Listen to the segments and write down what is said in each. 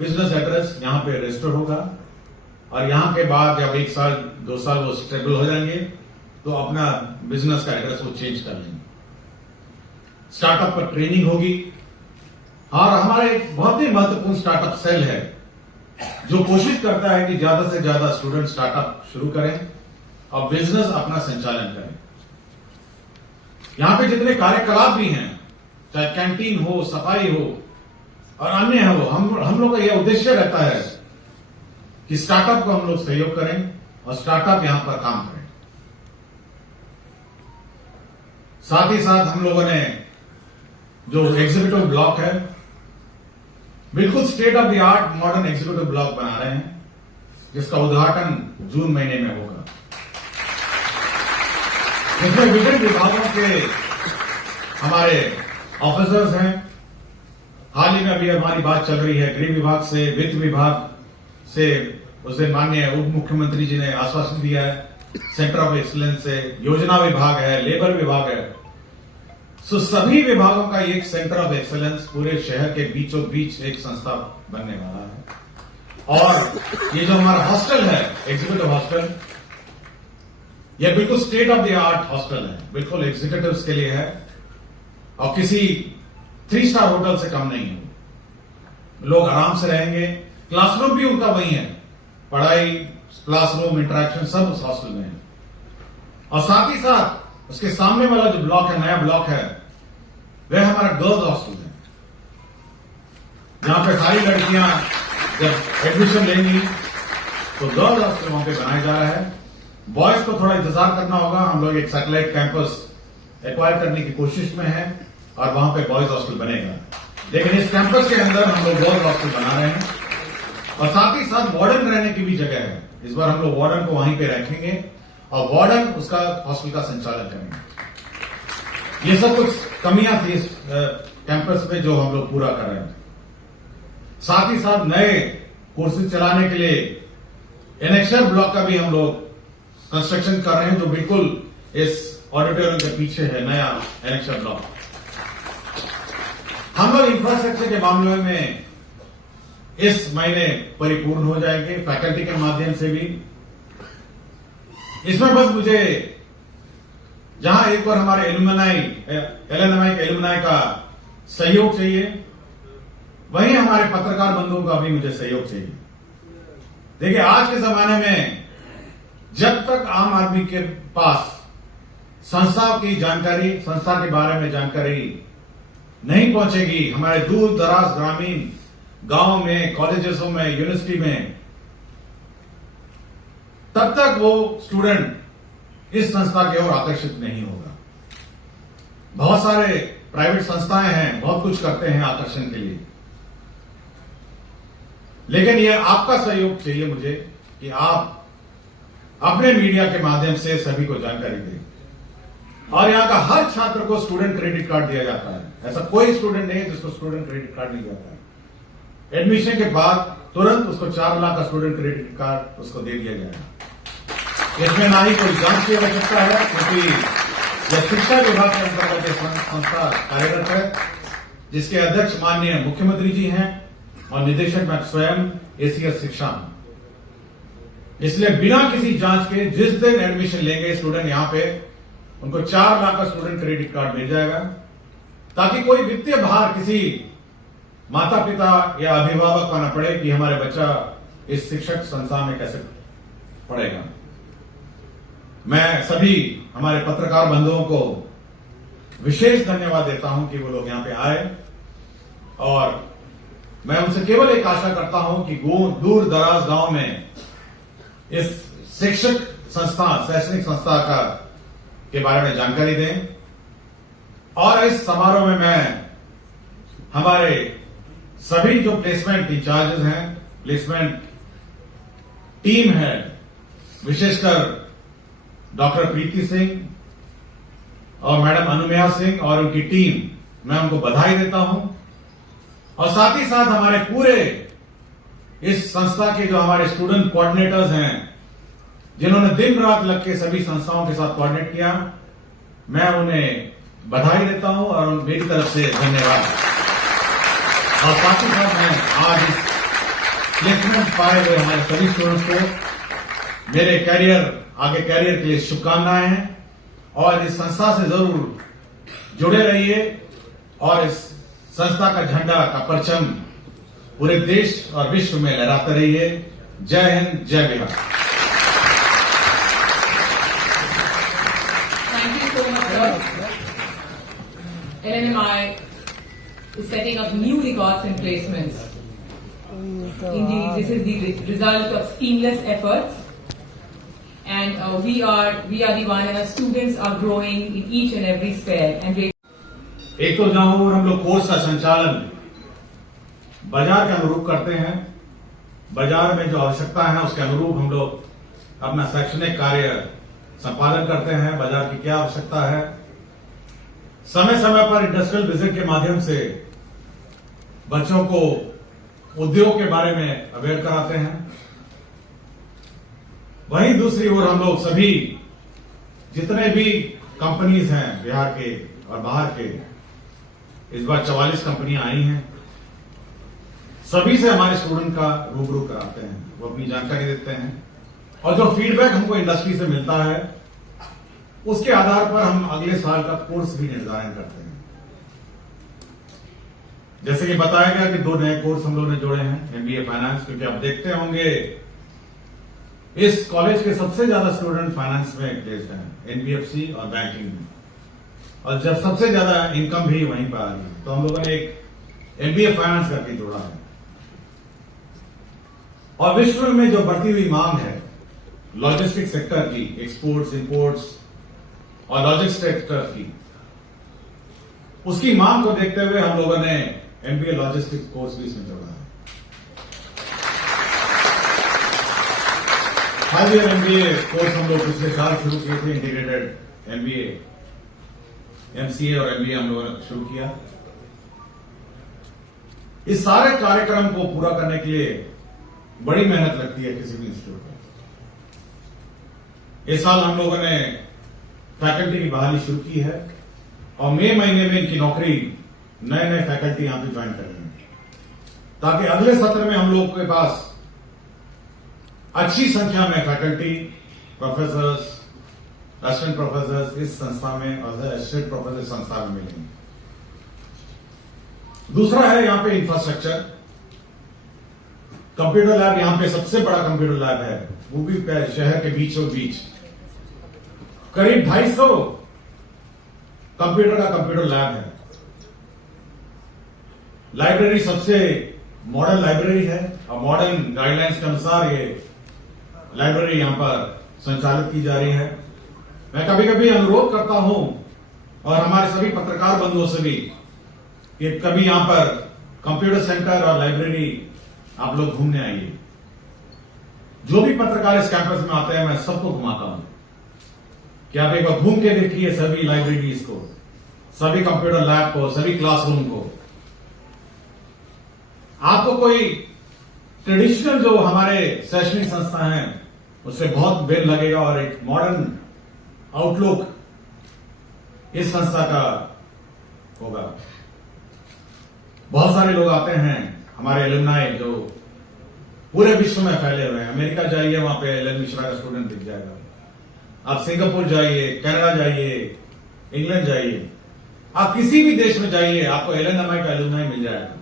Business address यहाँ पे register होगा और यहाँ के बाद जब 1 साल 2 साल वो स्टेबल हो जाएंगे तो अपना बिजनेस का एड्रेस वो चेंज कर लेंगे। स्टार्टअप पर ट्रेनिंग होगी और हमारा एक बहुत ही महत्वपूर्ण स्टार्टअप सेल है जो कोशिश करता है कि ज्यादा से ज्यादा स्टूडेंट स्टार्टअप शुरू करें और बिजनेस अपना संचालन करें। यहां पे जितने कार्यकलाप भी हैं, चाहे कैंटीन हो, सफाई हो और अन्य हो, हम लोग का यह उद्देश्य रहता है कि स्टार्टअप को हम लोग सहयोग करें और स्टार्टअप यहां पर काम करें। साथ ही साथ हम लोगों ने जो एग्जीक्यूटिव ब्लॉक है, बिल्कुल state of the art modern executive block बना रहे हैं, जिसका उद्घाटन जून महीने में होगा। इसमें विभिन्न विभागों के हमारे ऑफिसर्स हैं। हाल ही में अभी हमारी बात चल रही है गृह विभाग से, वित्त विभाग से, उसे माननीय उप मुख्यमंत्री जी ने आश्वासन दिया है, सेंटर ऑफ एक्सीलेंस से, योजना विभाग है, लेबर विभाग है। सो सभी विभागों का एक सेंटर ऑफ एक्सीलेंस पूरे शहर के बीचों बीच एक संस्था बनने वाला है। और ये जो हमारा हॉस्टल है, एग्जीक्यूटिव हॉस्टल, यह बिल्कुल state of the art hostel है, बिल्कुल एग्जीक्यूटिव्स के लिए है और किसी 3 स्टार होटल से कम नहीं है। लोग आराम से रहेंगे, क्लासरूम भी उनका वही है, पढ़ाई, क्लासरूम, इंटरेक्शन सब उस हॉस्टल में है। और साथ ही साथ उसके सामने वाला जो ब्लॉक है, नया ब्लॉक है, वह हमारा गर्ल्स हॉस्टल है, जहां पे सारी लड़कियां जब एडमिशन लेंगी तो गर्ल्स हॉस्टल वहां पे बनाया जा रहा है। बॉयज को थोड़ा इंतजार करना होगा, हम लोग एक सैटेलाइट कैंपस एक्वायर करने की कोशिश में है और वहां पे बॉयज हॉस्टल बनेगा, लेकिन इस कैंपस के अंदर हम लोग गर्ल्स हॉस्टल बना रहे हैं। और साथ ही साथ वार्डन रहने की भी जगह है। इस बार हम लोग वार्डन को वहीं पे रखेंगे और वार्डन उसका हॉस्टल का संचालन करेंगे। ये सब कुछ कमियां थी इस कैंपस में जो हम लोग पूरा कर रहे हैं। साथ ही साथ नए कोर्सेज चलाने के लिए एनेक्शर ब्लॉक का भी हम लोग कंस्ट्रक्शन कर रहे हैं, जो बिल्कुल इस ऑडिटोरियम के पीछे है, नया एनेक्शर ब्लॉक। हम लोग इंफ्रास्ट्रक्चर के मामले में इस महीने परिपूर्ण हो जाएंगे, फैकल्टी के माध्यम से भी। इसमें बस मुझे जहां एक बार हमारे एलएनएमआई के एलुमनाई का सहयोग चाहिए, वहीं हमारे पत्रकार बंधुओं का भी मुझे सहयोग चाहिए। देखिए, आज के जमाने में जब तक आम आदमी के पास संस्था की जानकारी, संस्था के बारे में जानकारी नहीं पहुंचेगी, हमारे दूर दराज ग्रामीण गांव में, कॉलेजेसों में, यूनिवर्सिटी में, तब तक वो स्टूडेंट इस संस्था की ओर आकर्षित नहीं होगा। बहुत सारे प्राइवेट संस्थाएं हैं, बहुत कुछ करते हैं आकर्षण के लिए, लेकिन ये आपका सहयोग चाहिए मुझे कि आप अपने मीडिया के माध्यम से सभी को जानकारी दें। और यहां का हर छात्र को स्टूडेंट क्रेडिट कार्ड दिया जाता है। ऐसा कोई स्टूडेंट नहीं है जिसको स्टूडेंट क्रेडिट कार्ड नहीं जाता है। एडमिशन के बाद तुरंत उसको 4 लाख का स्टूडेंट क्रेडिट कार्ड उसको दे दिया जाएगा। इसमें ना ही कोई जांच की आवश्यकता है, क्योंकि यह शिक्षा विभाग के अंतर्गत संस्था कार्यरत है, जिसके अध्यक्ष माननीय मुख्यमंत्री जी हैं और निदेशक मैं स्वयं एसीएस शिक्षा हूं। इसलिए बिना किसी जांच के जिस दिन एडमिशन लेंगे स्टूडेंट, यहां पे उनको 4 लाख का स्टूडेंट क्रेडिट कार्ड मिल जाएगा, ताकि कोई वित्तीय भार किसी माता पिता या अभिभावक को न पड़े कि हमारे बच्चा इस शिक्षक संस्था में कैसे पढ़ेगा। मैं सभी हमारे पत्रकार बंधुओं को विशेष धन्यवाद देता हूं कि वो लोग यहां पे आए, और मैं उनसे केवल एक आशा करता हूं कि दूर दराज गांव में इस शिक्षक संस्था, शैक्षणिक संस्था के बारे में जानकारी दें। और इस समारोह में मैं हमारे सभी जो प्लेसमेंट इंचार्जेस हैं, प्लेसमेंट टीम है, विशेषकर डॉक्टर प्रीति सिंह और मैडम अनुमेया सिंह और उनकी टीम, मैं उनको बधाई देता हूं। और साथ ही साथ हमारे पूरे इस संस्था के जो हमारे स्टूडेंट कोऑर्डिनेटर्स हैं, जिन्होंने दिन रात लग के सभी संस्थाओं के साथ कोऑर्डिनेट किया, मैं उन्हें बधाई देता हूं और मेरी तरफ से धन्यवाद। और साथ ही साथ मैं आज प्लेसमेंट पाए हुए हमारे सभी स्टूडेंट्स को मेरे आगे कैरियर के लिए शुभकामनाएं हैं और इस संस्था से जरूर जुड़े रहिए और इस संस्था का झंडा का परचम पूरे देश और विश्व में लहराते रहिए। जय हिंद, जय Bihar. Thank you so much, sir. LMI is setting up new records in placements. Indeed, this is the result of seamless efforts, and we are the one, and our students are growing in each and every sphere. And एक तो जहां हम लोग course का संचालन बाजार के अनुरूप करते हैं, बाजार में जो आवश्यकता है उसके अनुरूप हम लोग अपना शैक्षणिक कार्य संपादन करते हैं। बाजार की क्या आवश्यकता है, समय समय पर इंडस्ट्रियल विजिट के माध्यम से बच्चों को उद्योग के बारे में अवेयर कराते हैं। वहीं दूसरी ओर हम लोग सभी जितने भी कंपनीज हैं बिहार के और बाहर के, इस बार 44 कंपनियां आई हैं, सभी से हमारे स्टूडेंट का रूबरू कराते हैं, वो अपनी जानकारी देते हैं और जो फीडबैक हमको इंडस्ट्री से मिलता है उसके आधार पर हम अगले साल का कोर्स भी निर्धारण करते हैं। जैसे कि बताया गया कि 2 नए कोर्स हम लोग ने जोड़े हैं, एमबीए फाइनेंस, क्योंकि आप देखते होंगे इस कॉलेज के सबसे ज्यादा स्टूडेंट फाइनेंस में प्लेस्ड हैं, एनबीएफसी और बैंकिंग में, और जब सबसे ज्यादा इनकम भी वहीं पर आ रही है, तो हम लोगों ने एक एमबीए फाइनेंस करके जोड़ा है। और विश्व में जो बढ़ती हुई मांग है लॉजिस्टिक सेक्टर की, एक्सपोर्ट्स, इंपोर्ट्स और लॉजिस्टिक सेक्टर की, उसकी मांग को देखते हुए हम लोगों ने एमबीए लॉजिस्टिक्स कोर्स भी इसमें जोड़ा है। 5 ईयर एमबीए कोर्स हम लोग पिछले साल शुरू किए थे, इंटीग्रेटेड एमबीए, एमसीए और एमबीए हम लोगों ने शुरू किया। इस सारे कार्यक्रम को पूरा करने के लिए बड़ी मेहनत लगती है किसी भी इंस्टीट्यूट में। इस साल हम लोगों ने फैकल्टी की बहाली शुरू की है और मई महीने में इनकी नौकरी नए फैकल्टी यहां पे ज्वाइन करेंगे, ताकि अगले सत्र में हम लोग के पास अच्छी संख्या में फैकल्टी, प्रोफेसर्स, असिस्टेंट प्रोफेसर्स इस संस्था में और असिस्टेंट प्रोफेसर संस्था में मिलेंगे। दूसरा है यहां पे इंफ्रास्ट्रक्चर, कंप्यूटर लैब, यहां पे सबसे बड़ा कंप्यूटर लैब है, वो भी शहर के बीचों बीच। करीब 250 कंप्यूटर का कंप्यूटर लैब है। लाइब्रेरी सबसे मॉडर्न लाइब्रेरी है और मॉडर्न गाइडलाइंस के अनुसार ये लाइब्रेरी यहां पर संचालित की जा रही है। मैं कभी कभी अनुरोध करता हूं और हमारे सभी पत्रकार बंधुओं से भी कि कभी यहां पर कंप्यूटर सेंटर और लाइब्रेरी आप लोग घूमने आइए। जो भी पत्रकार इस कैंपस में आते हैं मैं सबको घुमाता हूं कि आप एक बार घूम के देखिए सभी लाइब्रेरीज को, सभी कंप्यूटर लैब को, सभी क्लासरूम को। आपको कोई ट्रेडिशनल जो हमारे शैक्षणिक संस्था हैं उससे बहुत बेल लगेगा और एक मॉडर्न आउटलुक इस संस्था का होगा। बहुत सारे लोग आते हैं हमारे एलुमनाई जो पूरे विश्व में फैले हुए हैं। अमेरिका जाइए, वहां पे एलन मिश्रा का स्टूडेंट दिख जाएगा। आप सिंगापुर जाइए, कनाडा जाइए, इंग्लैंड जाइए, आप किसी भी देश में जाइए, आपको एलएनएमआई का एलुमनाई मिल जाएगा।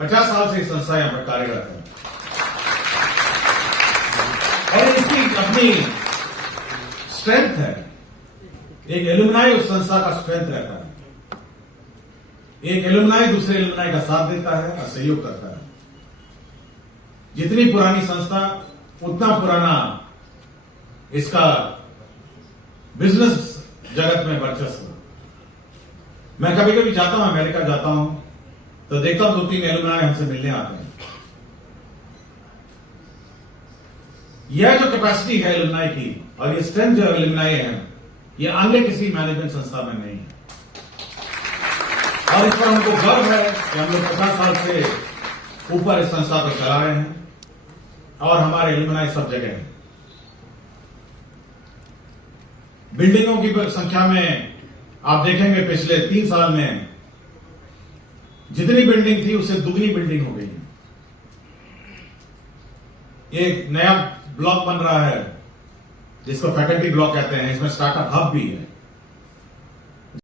50 साल से संस्था यहां पर कार्यरत है और इसकी अपनी स्ट्रेंथ है। एक एलुमनाई उस संस्था का स्ट्रेंथ रहता है। एक एलुमनाई दूसरे एलुमनाई का साथ देता है और सहयोग करता है। जितनी पुरानी संस्था उतना पुराना इसका बिजनेस जगत में वर्चस्व। मैं कभी कभी जाता हूं, अमेरिका जाता हूं तो देखता हूं 2-3 एलुमनाई हमसे मिलने आते हैं। यह जो कैपेसिटी है एलुमनाई की और ये स्ट्रेंथ जो एलुमनाई है, ये अन्य किसी मैनेजमेंट संस्था में नहीं है। और इस पर हमको गर्व है कि हम लोग 50 साल से ऊपर इस संस्था को चला रहे हैं और हमारे एलुमनाई सब जगह हैं। बिल्डिंगों की संख्या में आप देखेंगे पिछले 3 साल में जितनी बिल्डिंग थी उससे दुगनी बिल्डिंग हो गई है। एक नया ब्लॉक बन रहा है जिसको फैकल्टी ब्लॉक कहते हैं, इसमें स्टार्टअप हब भी है।